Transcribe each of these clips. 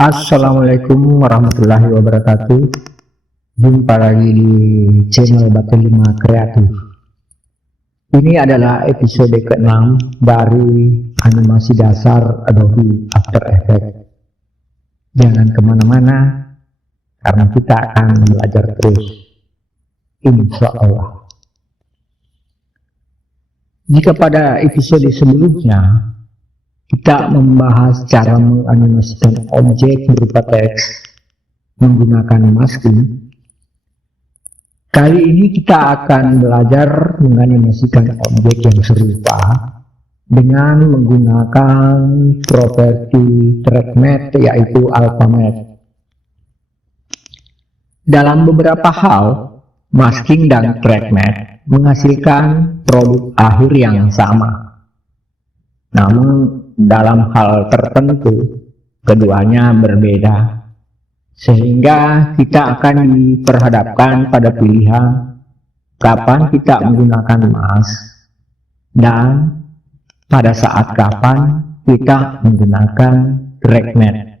Assalamualaikum warahmatullahi wabarakatuh. Jumpa lagi di channel Batu 5 Kreatif. Ini adalah episode ke-6 dari animasi dasar Adobe After Effects. Jangan kemana-mana, karena kita akan belajar terus, insya Allah. Jika pada episode sebelumnya kita membahas cara menganimasikan objek berupa teks menggunakan masking, kali ini kita akan belajar menganimasikan objek yang serupa dengan menggunakan properti track matte, yaitu alpha matte. Dalam beberapa hal, masking dan track matte menghasilkan produk akhir yang sama. Namun dalam hal tertentu keduanya berbeda, sehingga kita akan diperhadapkan pada pilihan kapan kita menggunakan mask dan pada saat kapan kita menggunakan track matte.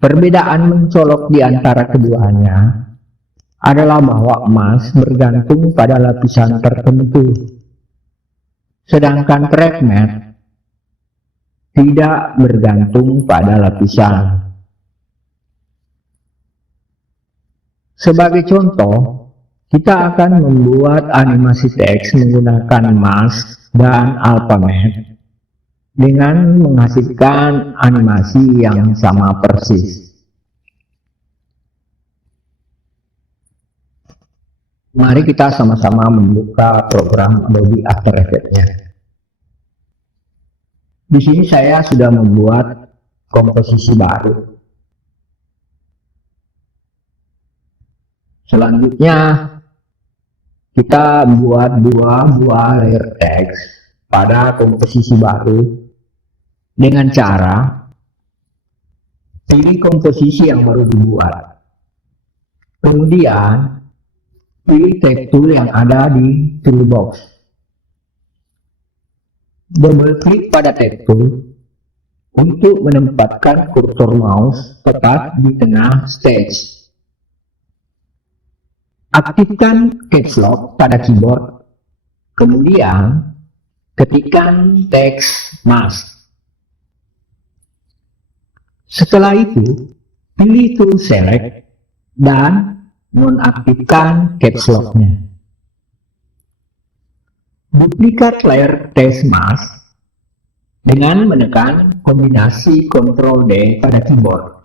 Perbedaan mencolok di antara keduanya adalah bahwa mask bergantung pada lapisan tertentu, sedangkan track matte tidak bergantung pada lapisan. Sebagai contoh, kita akan membuat animasi teks menggunakan mask dan alpha matte dengan menghasilkan animasi yang sama persis. Mari kita sama-sama membuka program Adobe After Effects-nya. Di sini saya sudah membuat komposisi baru. Selanjutnya kita buat dua buah layer teks pada komposisi baru dengan cara pilih komposisi yang baru dibuat. Kemudian pilih text tool yang ada di toolbox. Double klik pada text tool untuk menempatkan kursor mouse tepat di tengah stage. Aktifkan caps lock pada keyboard, kemudian ketikkan teks mask. Setelah itu, pilih tool select dan nonaktifkan caps lock-nya. Duplikat layer teks mask dengan menekan kombinasi Ctrl D pada keyboard.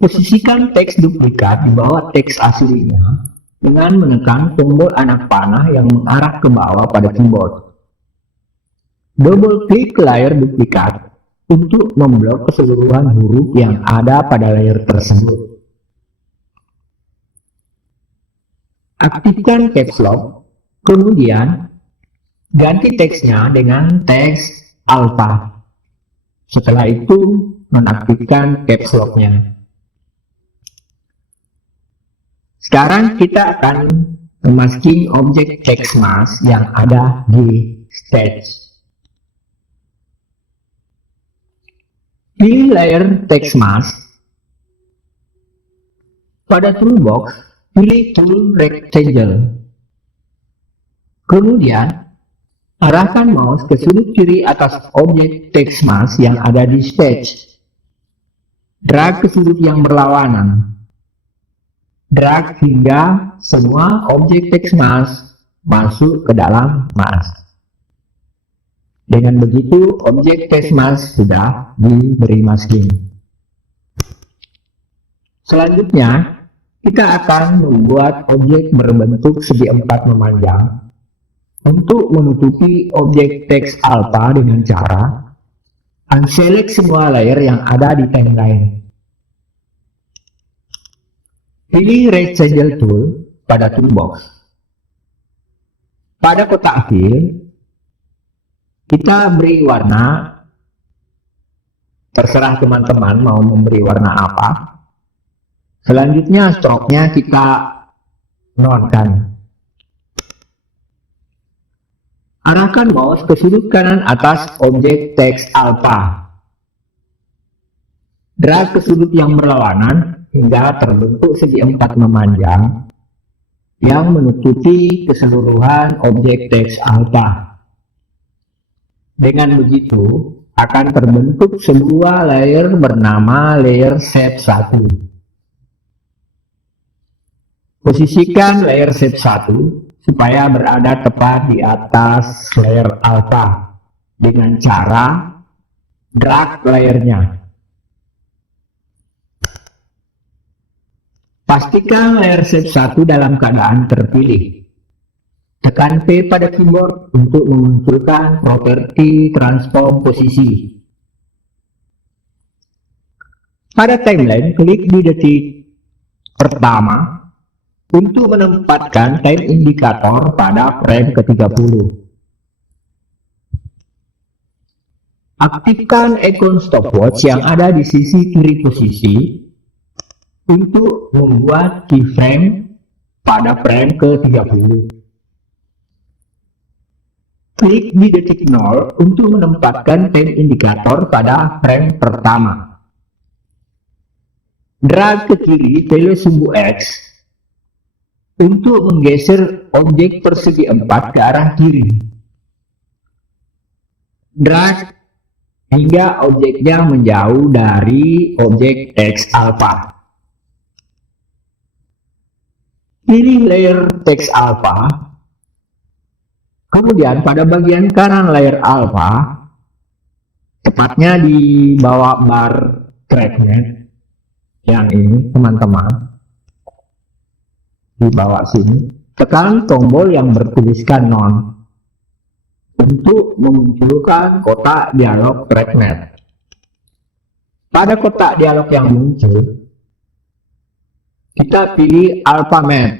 Posisikan teks duplikat di bawah teks aslinya dengan menekan tombol anak panah yang mengarah ke bawah pada keyboard. Double klik layer duplikat untuk memblok keseluruhan huruf yang ada pada layer tersebut. Aktifkan caps lock, kemudian ganti teksnya dengan teks alpha. Setelah itu, nonaktifkan caps lock-nya. Sekarang kita akan memasking objek teks mask yang ada di stage. Pilih layer teks mask. Pada toolbox, pilih tool rectangle. Kemudian, arahkan mouse ke sudut kiri atas objek teks mask yang ada di stage. Drag ke sudut yang berlawanan. Drag hingga semua objek teks mask masuk ke dalam mask. Dengan begitu, objek teks mask sudah diberi masking. Selanjutnya, kita akan membuat objek berbentuk segi empat memanjang untuk menutupi objek teks alpha dengan cara unselect semua layer yang ada di timeline. Pilih rectangle tool pada toolbox. Pada kotak fill, kita beri warna, terserah teman-teman mau memberi warna apa. Selanjutnya stroke-nya kita nonkan. Arahkan mouse ke sudut kanan atas objek teks alfa. Drag ke sudut yang berlawanan hingga terbentuk segi empat memanjang yang menutupi keseluruhan objek teks alfa. Dengan begitu, akan terbentuk sebuah layer bernama layer shape 1. Posisikan layer shape 1 supaya berada tepat di atas layer alpha dengan cara drag layernya. Pastikan layer shape 1 dalam keadaan terpilih. Tekan P pada keyboard untuk memunculkan properti transform posisi. Pada timeline, klik di detik pertama untuk menempatkan time indikator pada frame ke-30. Aktifkan ikon stopwatch yang ada di sisi kiri posisi untuk membuat keyframe pada frame ke-30. Klik di detik 0 untuk menempatkan time indikator pada frame pertama. Drag ke kiri value sumbu X untuk menggeser objek persegi 4 ke arah kiri. Drag hingga objeknya menjauh dari objek teks alpha. Pilih layer teks alpha. Kemudian pada bagian kanan layer alpha, tepatnya di bawah bar tracknet yang ini teman-teman, di bawah sini, tekan tombol yang bertuliskan none untuk memunculkan kotak dialog tracknet. Pada kotak dialog yang muncul, kita pilih alpha map.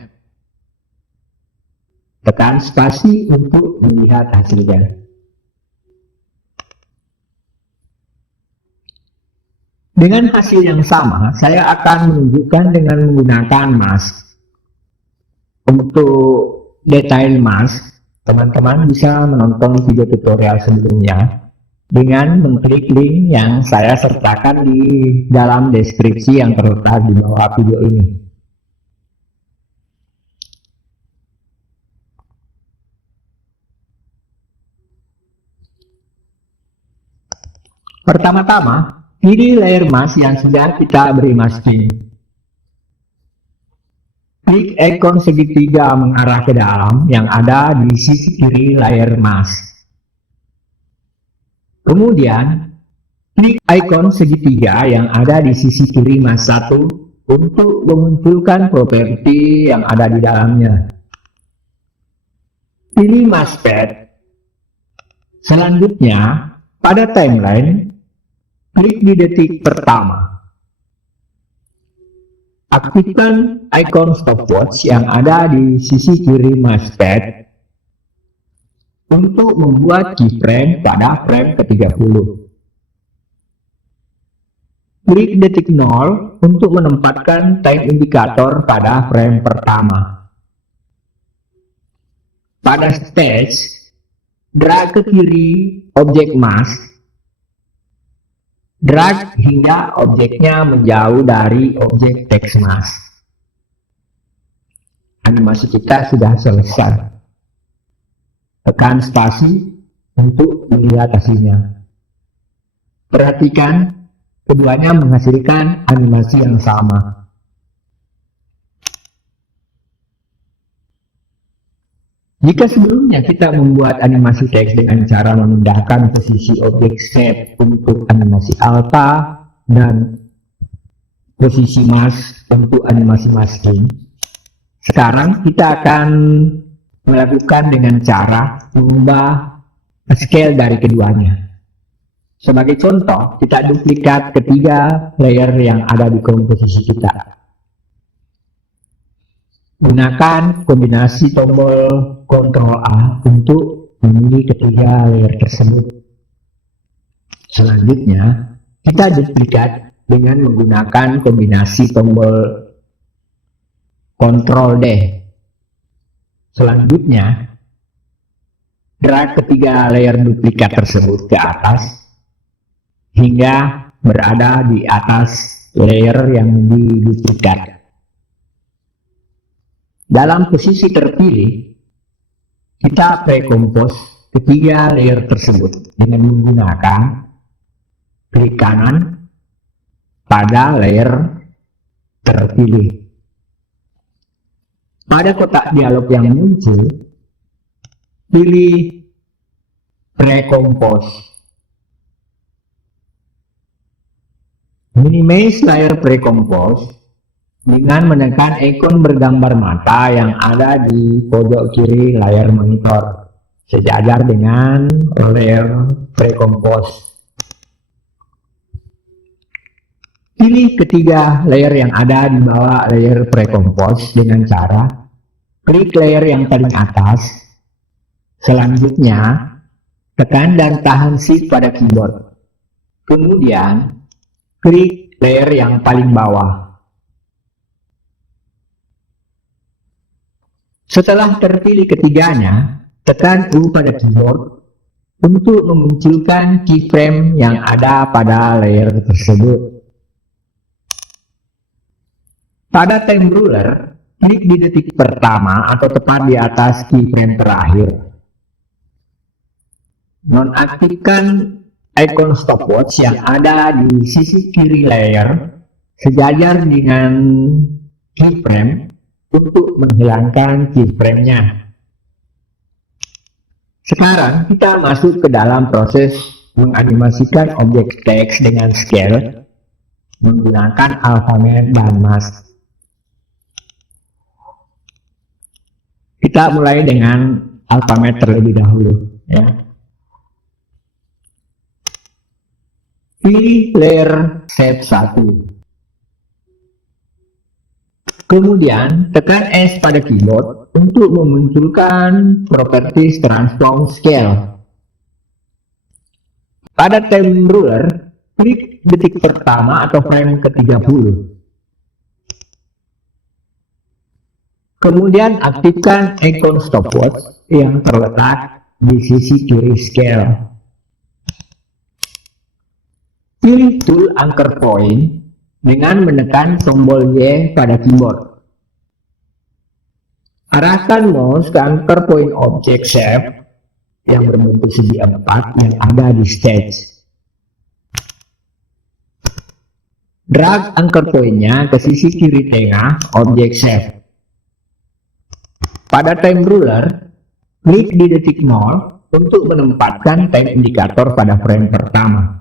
Tekan spasi untuk melihat hasilnya. Dengan hasil yang sama, saya akan menunjukkan dengan menggunakan mask. Untuk detail mask, teman-teman bisa menonton video tutorial sebelumnya dengan mengklik link yang saya sertakan di dalam deskripsi yang terletak di bawah video ini. Pertama-tama, pilih layer mask yang sudah kita beri masking. Klik ikon segitiga mengarah ke dalam yang ada di sisi kiri layar mask. Kemudian, klik ikon segitiga yang ada di sisi kiri mask 1 untuk memunculkan properti yang ada di dalamnya. Pilih mask pad. Selanjutnya, pada timeline, klik di detik pertama. Aktifkan ikon stopwatch yang ada di sisi kiri mousepad untuk membuat keyframe pada frame ke-30. Klik detik 0 untuk menempatkan time indikator pada frame pertama. Pada stage, drag ke kiri objek mask. Drag hingga objeknya menjauh dari objek teks mask. Animasi kita sudah selesai. Tekan spasi untuk melihat hasilnya. Perhatikan, keduanya menghasilkan animasi yang sama. Jika sebelumnya kita membuat animasi teks dengan cara memindahkan posisi objek shape untuk animasi alpha dan posisi mask untuk animasi masking, sekarang kita akan melakukan dengan cara mengubah scale dari keduanya. Sebagai contoh, kita duplikat ketiga layer yang ada di komposisi kita. Gunakan kombinasi tombol Ctrl A untuk memilih ketiga layer tersebut. Selanjutnya, kita duplikat dengan menggunakan kombinasi tombol Ctrl D. Selanjutnya, drag ketiga layer duplikat tersebut ke atas hingga berada di atas layer yang diduplikat. Dalam posisi terpilih, kita pre-compose ketiga layer tersebut dengan menggunakan klik kanan pada layer terpilih. Pada kotak dialog yang muncul, pilih pre-compose. Minimize layer pre-compose dengan menekan ikon bergambar mata yang ada di pojok kiri layar monitor, sejajar dengan layer pre-compose. Pilih ketiga layer yang ada di bawah layer pre-compose dengan cara klik layer yang paling atas. Selanjutnya, tekan dan tahan Shift pada keyboard. Kemudian, klik layer yang paling bawah. Setelah terpilih ketiganya, tekan U pada keyboard untuk memunculkan keyframe yang ada pada layer tersebut. Pada time ruler, klik di detik pertama atau tepat di atas keyframe terakhir. Nonaktifkan icon stopwatch yang ada di sisi kiri layer sejajar dengan keyframe untuk menghilangkan keyframe-nya. Sekarang kita masuk ke dalam proses menganimasikan objek teks dengan scale menggunakan alphabet dan mask. Kita mulai dengan alphabet terlebih dahulu, ya. Pilih layer shape 1. Kemudian tekan S pada keyboard untuk memunculkan properties transform scale. Pada time ruler, klik detik pertama atau frame ke-30. Kemudian aktifkan icon stopwatch yang terletak di sisi kiri scale. Pilih tool anchor point dengan menekan tombol Y pada keyboard. Arahkan mouse ke anchor point object shape yang berbentuk segi 4 yang ada di stage. Drag anchor point-nya ke sisi kiri tengah object shape. Pada time ruler, klik di detik 0 untuk menempatkan time indikator pada frame pertama.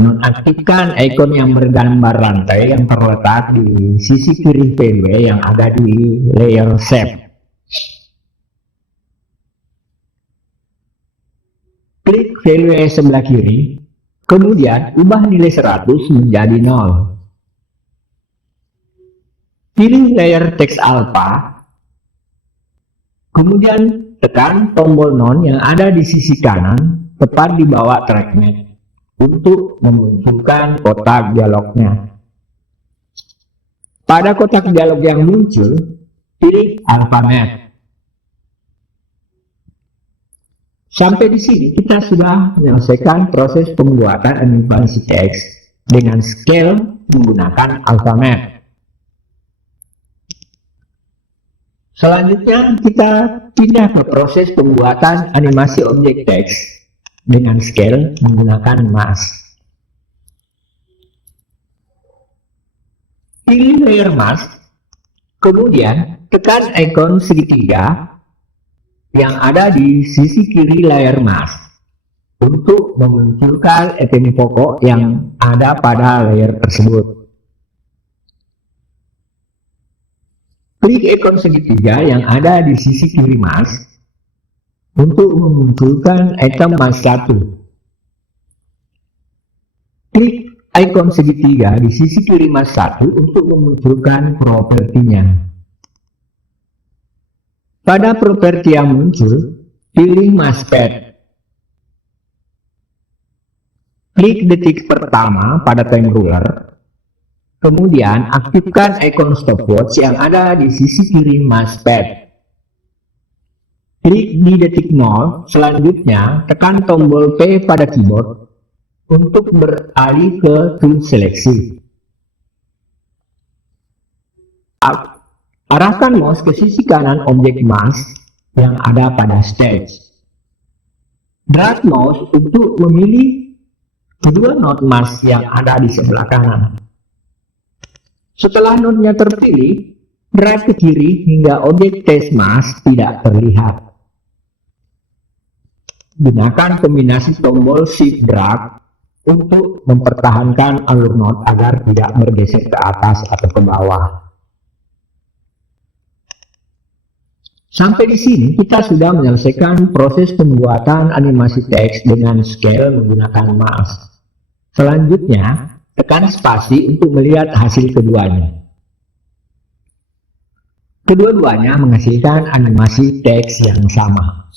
Nonaktifkan ikon yang bergambar rantai yang terletak di sisi kiri VW yang ada di layer shape. Klik VW sebelah kiri, kemudian ubah nilai 100 menjadi 0. Pilih layer teks alpha, kemudian tekan tombol non yang ada di sisi kanan tepat di bawah trackpad untuk memunculkan kotak dialognya. Pada kotak dialog yang muncul, pilih alphabet. Sampai di sini kita sudah menyelesaikan proses pembuatan animasi teks dengan scale menggunakan alphabet. Selanjutnya kita pindah ke proses pembuatan animasi objek teks dengan scale menggunakan mask. Pilih layer mask, kemudian tekan ikon segitiga yang ada di sisi kiri layar mask untuk memunculkan item pokok yang ada pada layer tersebut. Klik ikon segitiga yang ada di sisi kiri mask untuk memunculkan item mask 1. Klik ikon segitiga di sisi kiri mask 1 untuk memunculkan propertinya. Pada properti yang muncul, pilih mask pad. Klik detik pertama pada time ruler, kemudian aktifkan ikon stopwatch yang ada di sisi kiri mask pad. Klik di detik 0, selanjutnya tekan tombol P pada keyboard untuk beralih ke tool seleksi. Arahkan mouse ke sisi kanan objek mask yang ada pada stage. Drag mouse untuk memilih kedua node mask yang ada di sebelah kanan. Setelah node-nya terpilih, drag ke kiri hingga objek text mask tidak terlihat. Gunakan kombinasi tombol Shift Drag untuk mempertahankan alur node agar tidak bergeser ke atas atau ke bawah. Sampai di sini kita sudah menyelesaikan proses pembuatan animasi teks dengan scale menggunakan mouse. Selanjutnya, tekan spasi untuk melihat hasil keduanya. Kedua-duanya menghasilkan animasi teks yang sama.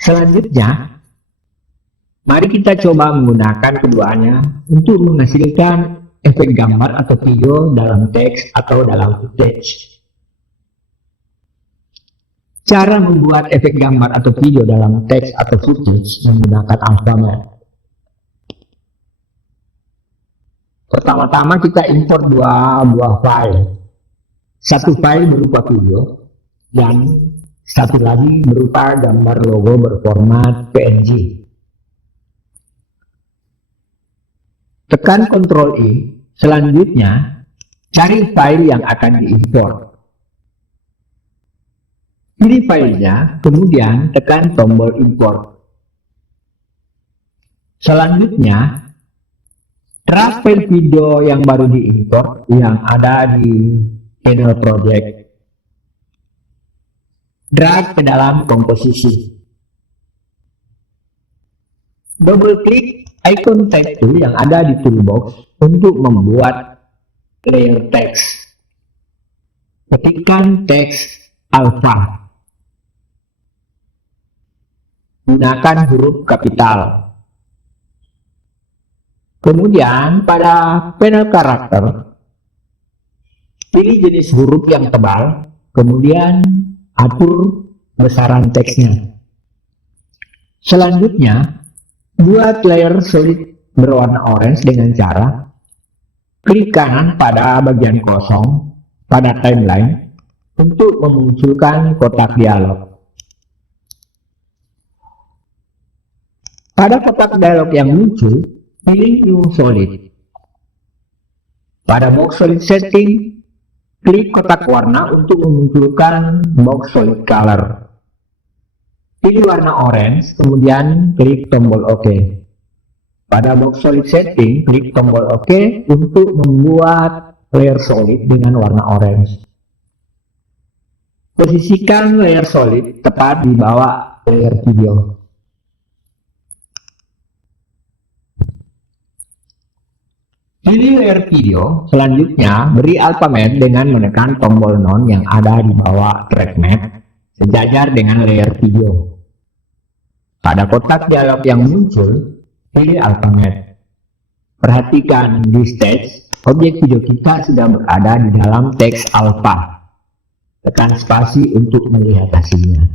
Selanjutnya, mari kita coba menggunakan keduanya untuk menghasilkan efek gambar atau video dalam teks atau dalam footage. Cara membuat efek gambar atau video dalam teks atau footage menggunakan Alphamet. Pertama-tama kita import dua buah file. Satu file berupa video dan satu lagi berupa gambar logo berformat PNG. Tekan Ctrl I, selanjutnya cari file yang akan diimport. Pilih filenya, kemudian tekan tombol import. Selanjutnya, drag file video yang baru diimport yang ada di panel project. Drag ke dalam komposisi. Double klik icon tag tool yang ada di toolbox untuk membuat layer text. Ketikkan teks alpha. Gunakan huruf kapital. Kemudian pada panel karakter, pilih jenis huruf yang tebal, kemudian atur besaran teksnya. Selanjutnya, buat layer solid berwarna orange dengan cara klik kanan pada bagian kosong pada timeline untuk memunculkan kotak dialog. Pada kotak dialog yang muncul, pilih New Solid. Pada box solid setting, klik kotak warna untuk memunculkan box solid color. Pilih warna orange, kemudian klik tombol OK. Pada box solid setting, klik tombol OK untuk membuat layer solid dengan warna orange. Posisikan layer solid tepat di bawah layer video. Pilih layer video, selanjutnya beri Alphamet dengan menekan tombol non yang ada di bawah track map sejajar dengan layer video. Pada kotak dialog yang muncul, pilih Alphamet. Perhatikan di stage, objek video kita sudah berada di dalam teks alpha. Tekan spasi untuk melihat hasilnya.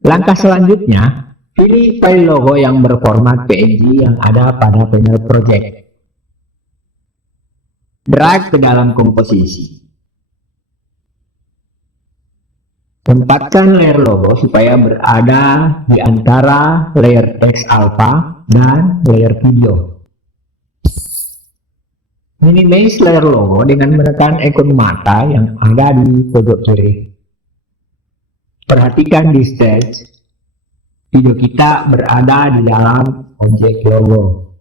Langkah selanjutnya, pilih file logo yang berformat PNG yang ada pada panel project. Drag ke dalam komposisi. Tempatkan layer logo supaya berada di antara layer teks alpha dan layer video. Minimize layer logo dengan menekan ikon mata yang ada di pojok kiri. Perhatikan di stage, video kita berada di dalam objek logo.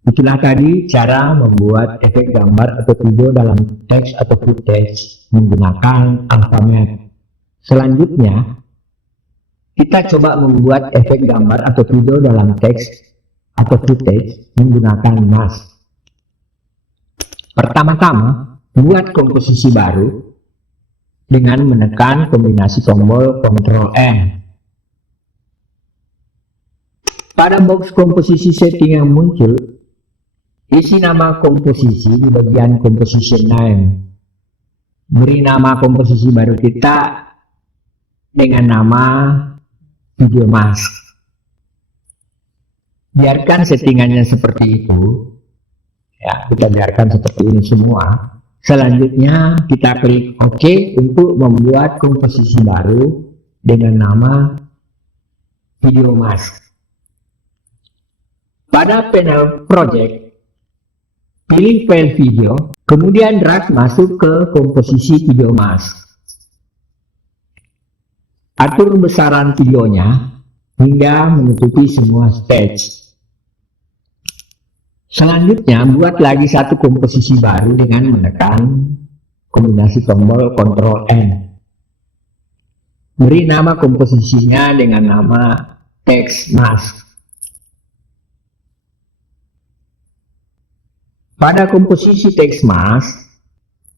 Itulah tadi cara membuat efek gambar atau video dalam teks atau footage menggunakan Alphamet. Selanjutnya, kita coba membuat efek gambar atau video dalam teks atau footage menggunakan mask. Pertama-tama, buat komposisi baru dengan menekan kombinasi tombol Ctrl N. Pada box komposisi setting yang muncul, Isi nama komposisi di bagian composition name. Beri nama komposisi baru kita dengan nama video mask. Biarkan settingannya seperti itu. Ya, kita biarkan seperti ini semua. Selanjutnya kita klik OK untuk membuat komposisi baru dengan nama video mask. Pada panel project, pilih file video, kemudian drag masuk ke komposisi video mask. Atur besaran videonya hingga menutupi semua stage. Selanjutnya, buat lagi satu komposisi baru dengan menekan kombinasi tombol Ctrl N. Beri nama komposisinya dengan nama text mask. Pada komposisi text mask,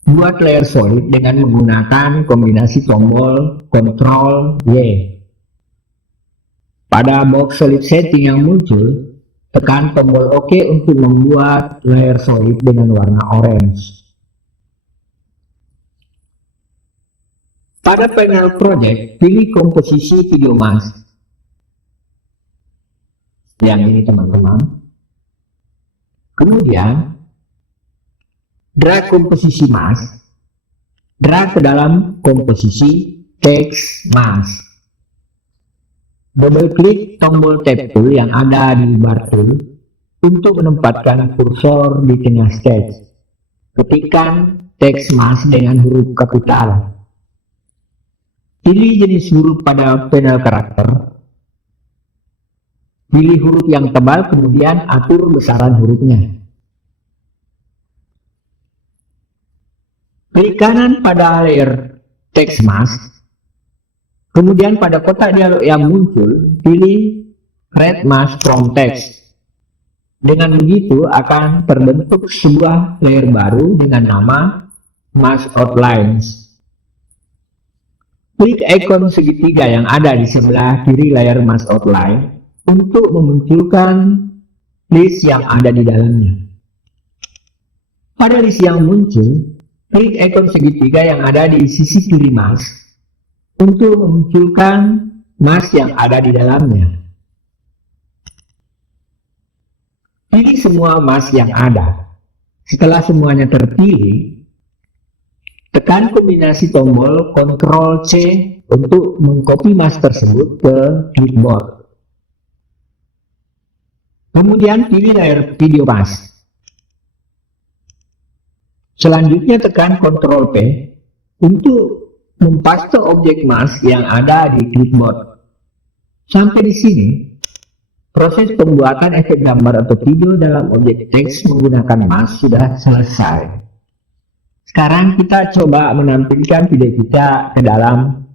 buat layer solid dengan menggunakan kombinasi tombol Ctrl Y. Pada box solid setting yang muncul, tekan tombol OK untuk membuat layer solid dengan warna orange. Pada panel project, pilih komposisi video mask. Yang ini teman-teman. Kemudian, drag komposisi mask, drag ke dalam komposisi text mask. Double klik tombol tab tool yang ada di bar tool untuk menempatkan kursor di tengah stage. Ketikkan text mask dengan huruf kapital. Pilih jenis huruf pada panel karakter. Pilih huruf yang tebal, kemudian atur besaran hurufnya. Klik kanan pada layer text mask. Kemudian pada kotak dialog yang muncul, pilih Red Mask from Text. Dengan begitu akan terbentuk sebuah layer baru dengan nama Mask Outlines. Klik ikon segitiga yang ada di sebelah kiri layar Mask Outline untuk memunculkan list yang ada di dalamnya. Pada list yang muncul, klik ikon segitiga yang ada di sisi kiri mask untuk memunculkan mask yang ada di dalamnya. Pilih semua mask yang ada. Setelah semuanya terpilih, tekan kombinasi tombol Ctrl C untuk mengcopy mask tersebut ke clipboard. Kemudian pilih layer video mask. Selanjutnya tekan Ctrl P untuk mempaste objek mask yang ada di clipboard. Sampai di sini, proses pembuatan efek gambar atau video dalam objek teks menggunakan mask sudah selesai. Sekarang kita coba menampilkan video kita ke dalam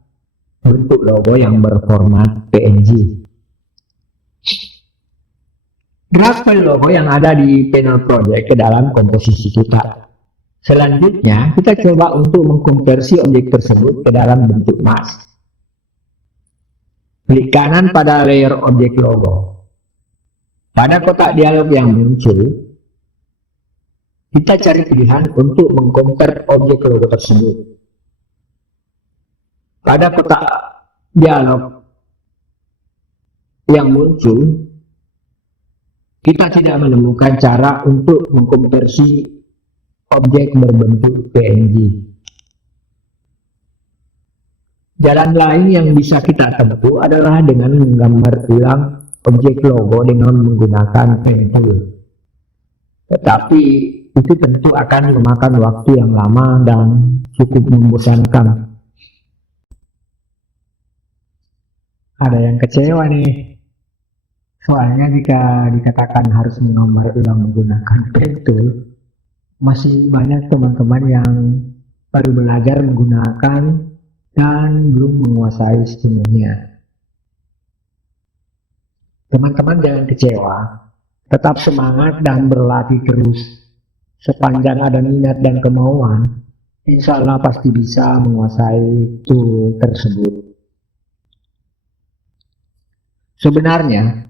bentuk logo yang berformat PNG. Drag file logo yang ada di panel project ke dalam komposisi kita. Selanjutnya, kita coba untuk mengkonversi objek tersebut ke dalam bentuk mask. Klik kanan pada layer objek logo. Pada kotak dialog yang muncul, kita cari pilihan untuk mengkonvert objek logo tersebut. Pada kotak dialog yang muncul, kita tidak menemukan cara untuk mengkonversi objek berbentuk PNG. Jalan lain yang bisa kita tempuh adalah dengan menggambar ulang objek logo dengan menggunakan pen tool. Tetapi itu tentu akan memakan waktu yang lama dan cukup membosankan. Ada yang kecewa nih. Soalnya jika dikatakan harus menggambar ulang menggunakan pen tool, masih banyak teman-teman yang baru belajar menggunakan dan belum menguasai sepenuhnya. Teman-teman jangan kecewa, tetap semangat dan berlatih terus. Sepanjang ada minat dan kemauan, insya Allah pasti bisa menguasai tool tersebut. Sebenarnya,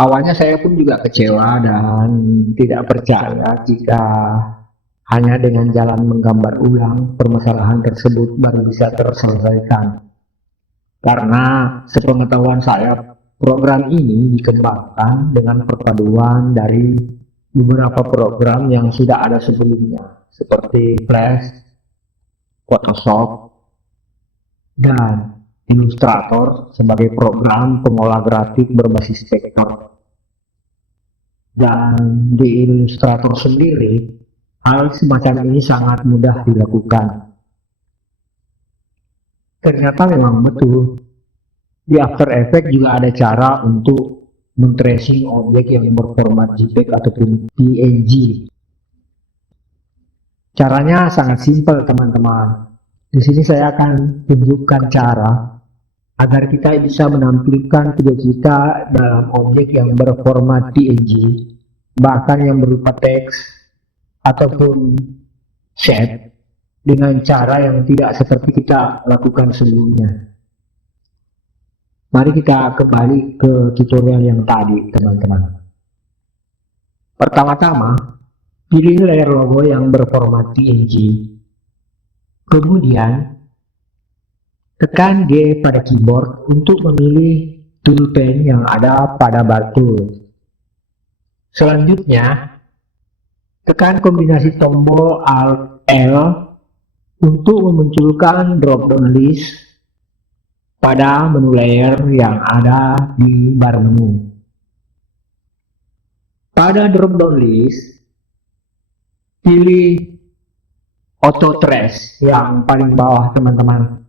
Awalnya saya pun juga kecewa dan tidak percaya jika hanya dengan jalan menggambar ulang permasalahan tersebut baru bisa terselesaikan. Karena sepengetahuan saya, program ini dikembangkan dengan perpaduan dari beberapa program yang sudah ada sebelumnya, seperti Flash, Photoshop, dan Illustrator sebagai program pengolah grafik berbasis vektor. Dan di Illustrator sendiri, hal semacam ini sangat mudah dilakukan. Ternyata memang betul, di After Effects juga ada cara untuk men-tracing objek yang berformat JPEG ataupun PNG. Caranya sangat simpel teman-teman. Di sini saya akan tunjukkan cara agar kita bisa menampilkan video kita dalam objek yang berformat PNG, bahkan yang berupa teks ataupun shape, dengan cara yang tidak seperti kita lakukan sebelumnya. Mari kita kembali ke tutorial yang tadi, teman-teman. Pertama-tama, pilih layer logo yang berformat PNG. Kemudian, tekan G pada keyboard untuk memilih toolpen yang ada pada bar tool. Selanjutnya, tekan kombinasi tombol Alt L untuk memunculkan drop-down list pada menu layer yang ada di bar menu. Pada drop-down list, pilih Auto Trace yang paling bawah, teman-teman.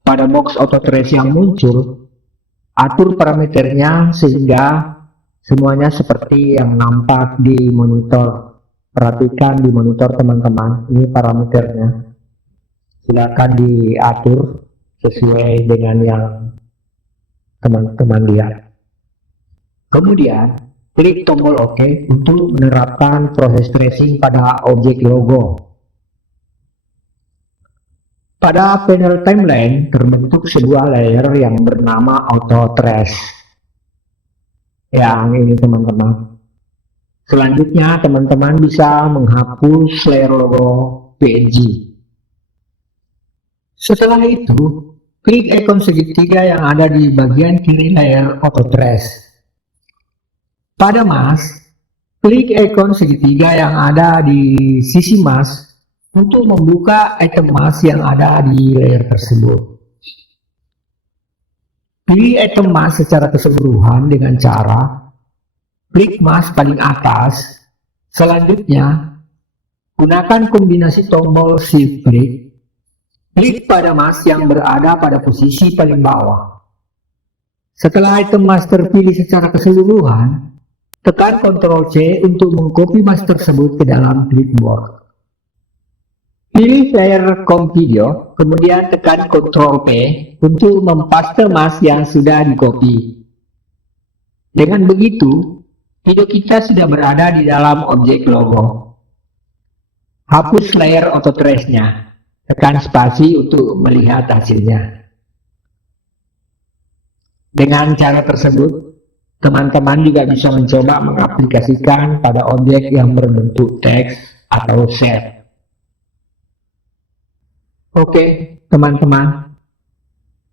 Pada box Auto Trace yang muncul, atur parameternya sehingga semuanya seperti yang nampak di monitor. Perhatikan di monitor, teman-teman, ini parameternya. Silakan diatur sesuai dengan yang teman-teman lihat. Kemudian, klik tombol OK untuk menerapkan proses tracing pada objek logo. Pada panel timeline terbentuk sebuah layer yang bernama Auto Trace. Yang ini, teman-teman. Selanjutnya, teman-teman bisa menghapus layer logo PNG. Setelah itu, klik ikon segitiga yang ada di bagian kiri layar Auto Trace. Pada mask, klik ikon segitiga yang ada di sisi mask untuk membuka item mask yang ada di layer tersebut. Pilih item mask secara keseluruhan dengan cara klik mask paling atas. Selanjutnya, gunakan kombinasi tombol Shift klik. Klik pada mask yang berada pada posisi paling bawah. Setelah item mask terpilih secara keseluruhan, tekan Ctrl C untuk mengcopy mask tersebut ke dalam clipboard. Pilih layer comp video, kemudian tekan Ctrl P untuk mempaste mask yang sudah di-copy. Dengan begitu, video kita sudah berada di dalam objek logo. Hapus layer auto trace-nya, tekan spasi untuk melihat hasilnya. Dengan cara tersebut, teman-teman juga bisa mencoba mengaplikasikan pada objek yang berbentuk teks atau shape. Oke, teman-teman,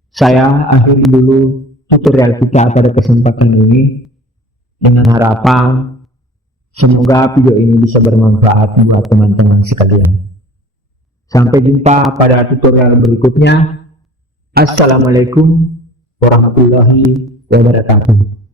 saya akhiri dulu tutorial kita pada kesempatan ini dengan harapan semoga video ini bisa bermanfaat buat teman-teman sekalian. Sampai jumpa pada tutorial berikutnya. Assalamualaikum warahmatullahi wabarakatuh.